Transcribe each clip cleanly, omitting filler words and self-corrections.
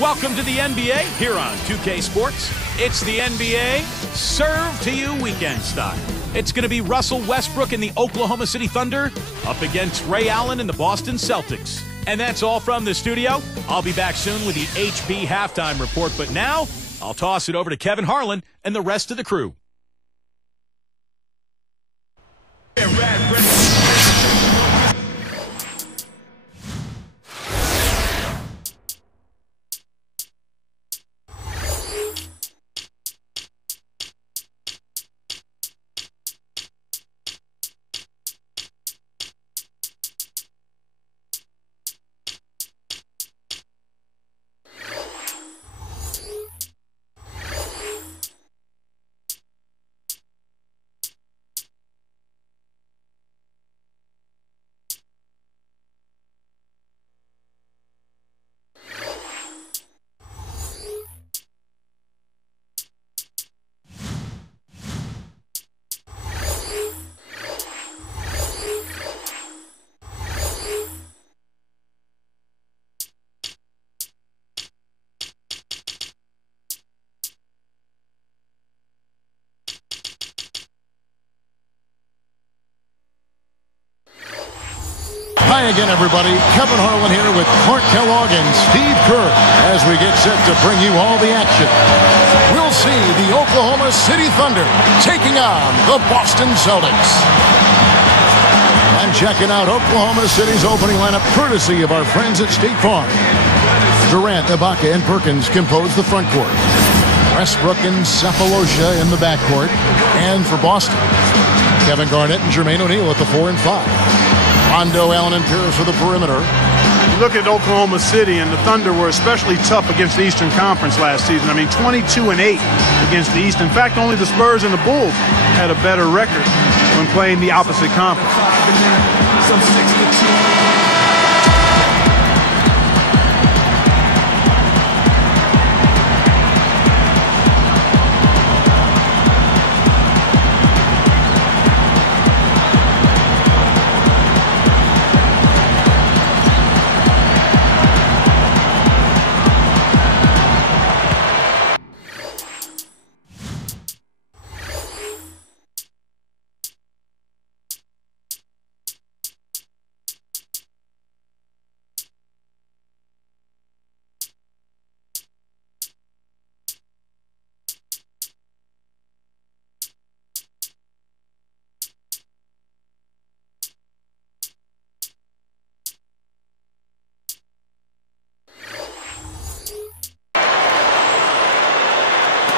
Welcome to the NBA here on 2K Sports. It's the NBA serve to you weekend style. It's going to be Russell Westbrook and the Oklahoma City Thunder up against Ray Allen and the Boston Celtics. And that's all from the studio. I'll be back soon with the HP halftime report, but now I'll toss it over to Kevin Harlan and the rest of the crew. Hi again, everybody. Kevin Harlan here with Clark Kellogg and Steve Kerr as we get set to bring you all the action. We'll see the Oklahoma City Thunder taking on the Boston Celtics. And checking out Oklahoma City's opening lineup courtesy of our friends at State Farm. Durant, Ibaka, and Perkins compose the front court. Westbrook and Cephalosha in the backcourt. And for Boston, Kevin Garnett and Jermaine O'Neal at the 4 and 5. Rondo, Allen, and Pierce for the perimeter. You look at Oklahoma City, and the Thunder were especially tough against the Eastern Conference last season. I mean, 22-8 against the East. In fact, only the Spurs and the Bulls had a better record when playing the opposite conference.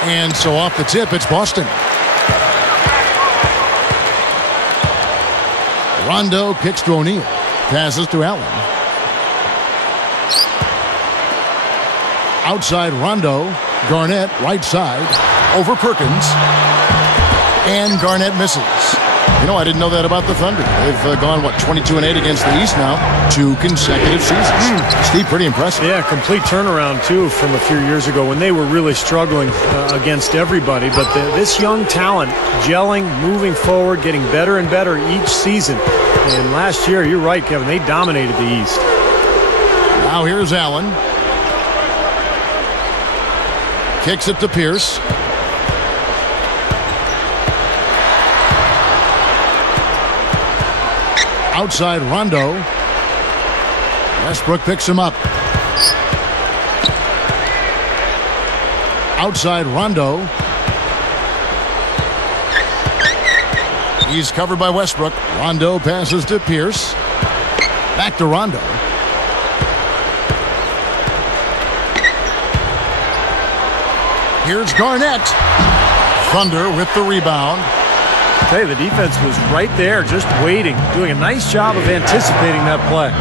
And so off the tip, it's Boston. Rondo kicks to O'Neal. Passes to Allen. Outside Rondo. Garnett, right side. Over Perkins. And Garnett misses. You know, I didn't know that about the Thunder. They've gone, 22-8 against the East now. 2 consecutive seasons. Steve, pretty impressive. Yeah, complete turnaround, too, from a few years ago when they were really struggling against everybody. But this young talent gelling, moving forward, getting better and better each season. And last year, you're right, Kevin, they dominated the East. Now here's Allen. Kicks it to Pierce. Outside Rondo. Westbrook picks him up. Outside Rondo. He's covered by Westbrook. Rondo passes to Pierce. Back to Rondo. Here's Garnett. Thunder with the rebound. I tell you, the defense was right there, just waiting, doing a nice job of anticipating that play.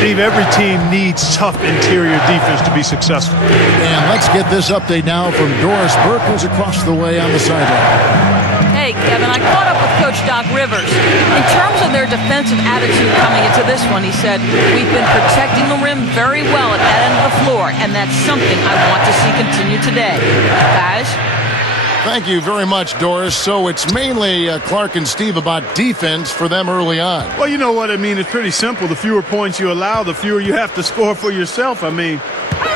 Steve, every team needs tough interior defense to be successful. And let's get this update now from Doris Burke, who's across the way on the sideline. Hey, Kevin, I caught up with Coach Doc Rivers. In terms of their defensive attitude coming into this one, he said, we've been protecting the rim very well at that end of the floor, and that's something I want to see continue today. Guys? Thank you very much, Doris. So it's mainly Clark and Steve about defense for them early on. Well, you know what I mean. It's pretty simple. The fewer points you allow, the fewer you have to score for yourself. I mean,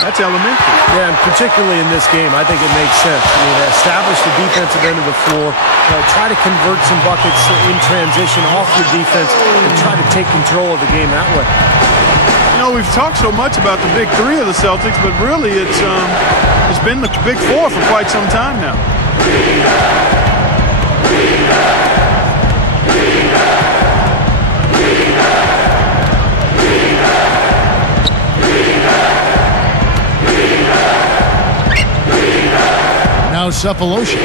that's elementary. Yeah, and particularly in this game, I think it makes sense. I mean, establish the defensive end of the floor, try to convert some buckets in transition off your defense, and try to take control of the game that way. You know, we've talked so much about the big three of the Celtics, but really it's been the big four for quite some time now. Now Cephalosha.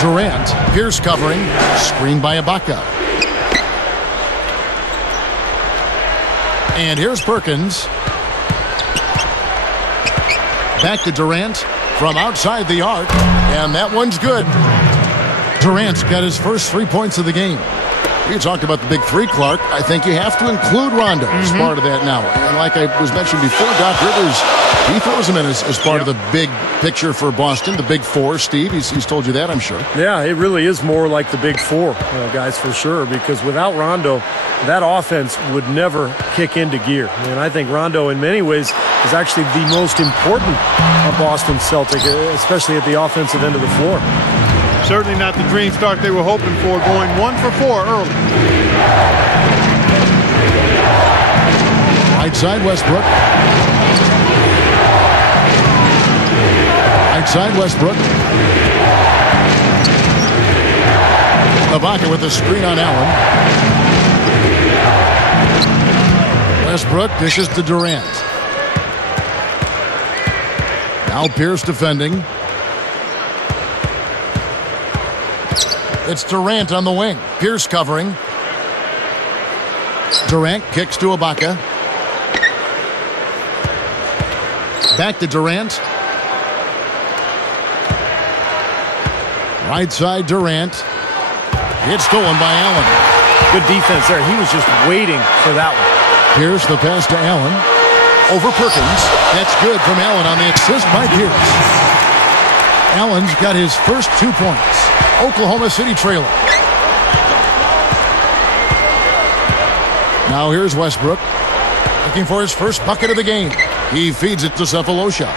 Durant. Pierce covering. Screen by Ibaka. And here's Perkins. Back to Durant from outside the arc. And that one's good. Durant's got his first 3 points of the game. You talked about the big three, Clark. I think you have to include Rondo as part of that now. And like I was mentioned before, Doc Rivers, he throws him in as part of the big picture for Boston, the big four. Steve, he's told you that, I'm sure. Yeah, it really is more like the big four, guys, for sure, because without Rondo, that offense would never kick into gear. And I think Rondo, in many ways, is actually the most important Boston Celtic, especially at the offensive end of the floor. Certainly not the dream start they were hoping for, going 1 for 4 early. Right side, Westbrook. Right side, Westbrook. Ibaka with a screen on Allen. Westbrook dishes to Durant. Now Pierce defending. It's Durant on the wing. Pierce covering. Durant kicks to Ibaka. Back to Durant. Right side, Durant. It's stolen by Allen. Good defense there. He was just waiting for that one. Pierce, the pass to Allen. Over Perkins. That's good from Allen on the assist by Pierce. Allen's got his first 2 points. Oklahoma City trailing. Now here's Westbrook. Looking for his first bucket of the game. He feeds it to Cephalosha.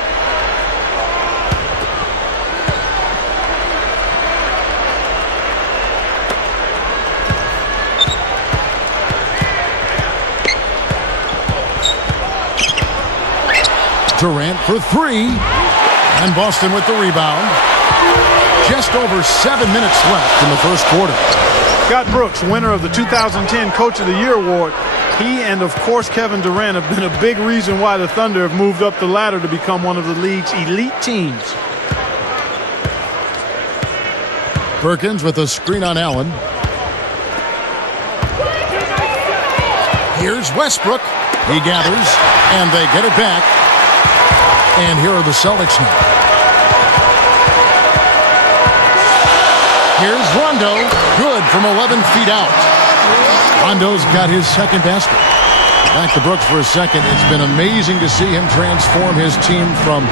Durant for 3. And Boston with the rebound. Just over 7 minutes left in the first quarter. Scott Brooks, winner of the 2010 Coach of the Year award. He and, of course, Kevin Durant have been a big reason why the Thunder have moved up the ladder to become one of the league's elite teams. Perkins with a screen on Allen. Here's Westbrook. He gathers, and they get it back. And here are the Celtics now. Here's Rondo. Good from 11 feet out. Rondo's got his second basket. Back to Brooks for a second. It's been amazing to see him transform his team from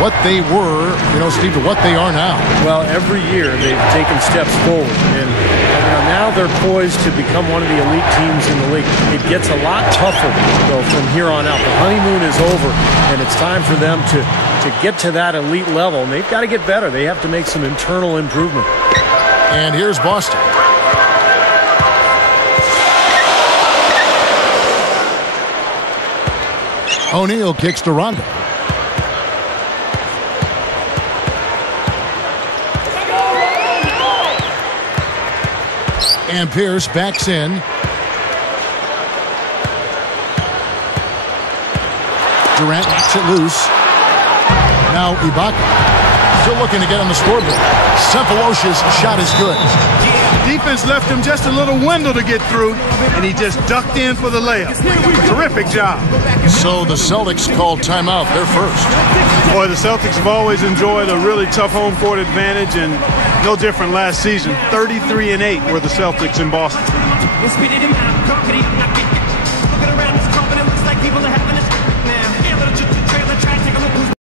what they were, Steve, to what they are now. Well, every year they've taken steps forward. And now they're poised to become one of the elite teams in the league. It gets a lot tougher, though, from here on out. The honeymoon is over, and it's time for them to get to that elite level. And they've got to get better. They have to make some internal improvement. And here's Boston. O'Neal kicks to Rondo. And Pierce backs in. Durant knocks it loose. Now Ibaka. Still looking to get on the scoreboard. Cephalosha's shot is good. Defense left him just a little window to get through, and he just ducked in for the layup. Terrific job. So the Celtics called timeout. They're first. Boy, the Celtics have always enjoyed a really tough home court advantage, and no different last season. 33-8 were the Celtics in Boston.